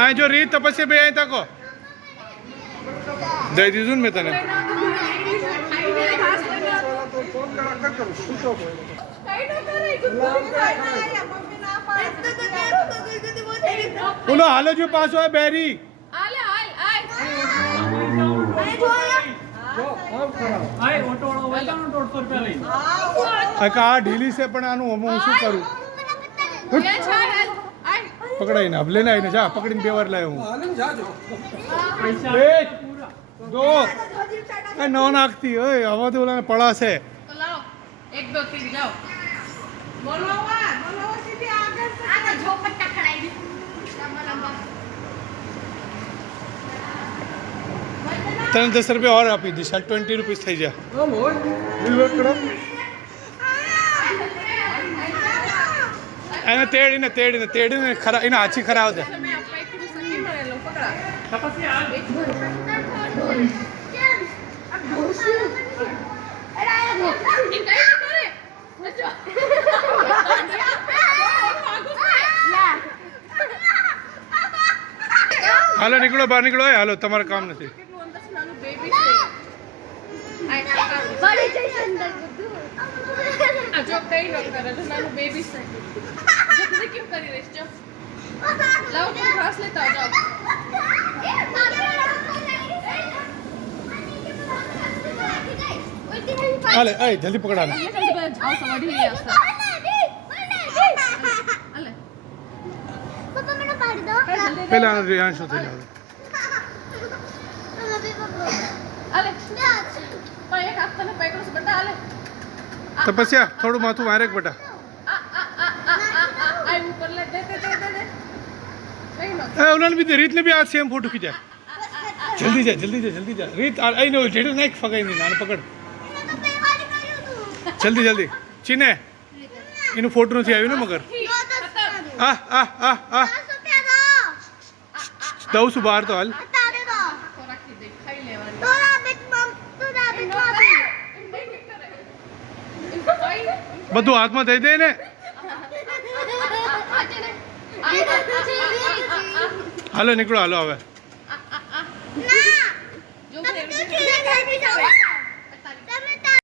આ જો રીત તપસ્યા બે અહીં તકો દઈ દીધું ને મેં તને. બોલો હાલો જો પાછો આ બેરી આ ઢીલી છે પણ આનું હું શું કરું. પકડાઈને હવે લઈને આવીને જા પકડીને બે વાર લાવ્યો હું. એક દો ન નાખતી ઓય આવા તો ઓલા પડાશે. તને 10 રૂપિયા ઓર આપી દઈશ. 20 રૂપીસ થઈ જાય. એને તેડીને ખરા એને આછી ખરાબ છે. હાલો નીકળો બહાર નીકળો. હાલો તમારે કામ નથી. હાલે એ જલ્દી પકડાને. પેલા શું થઈ જાય તપસ્યા થોડું માથું મારે બેટા. ઉन्होंने भी रीत ने भी आज सेम फोटो खींचा. जल्दी जा रीत आई नो जेडो नाइक फगाई नहीं नान पकड़ जल्दी चीने इनु फोटो નથી આવ્યું ને મગર. દઉં છું બહાર તો હાલ. બધું હાથમાં થઈ દે ને. હાલો નીકળો હાલો હવે.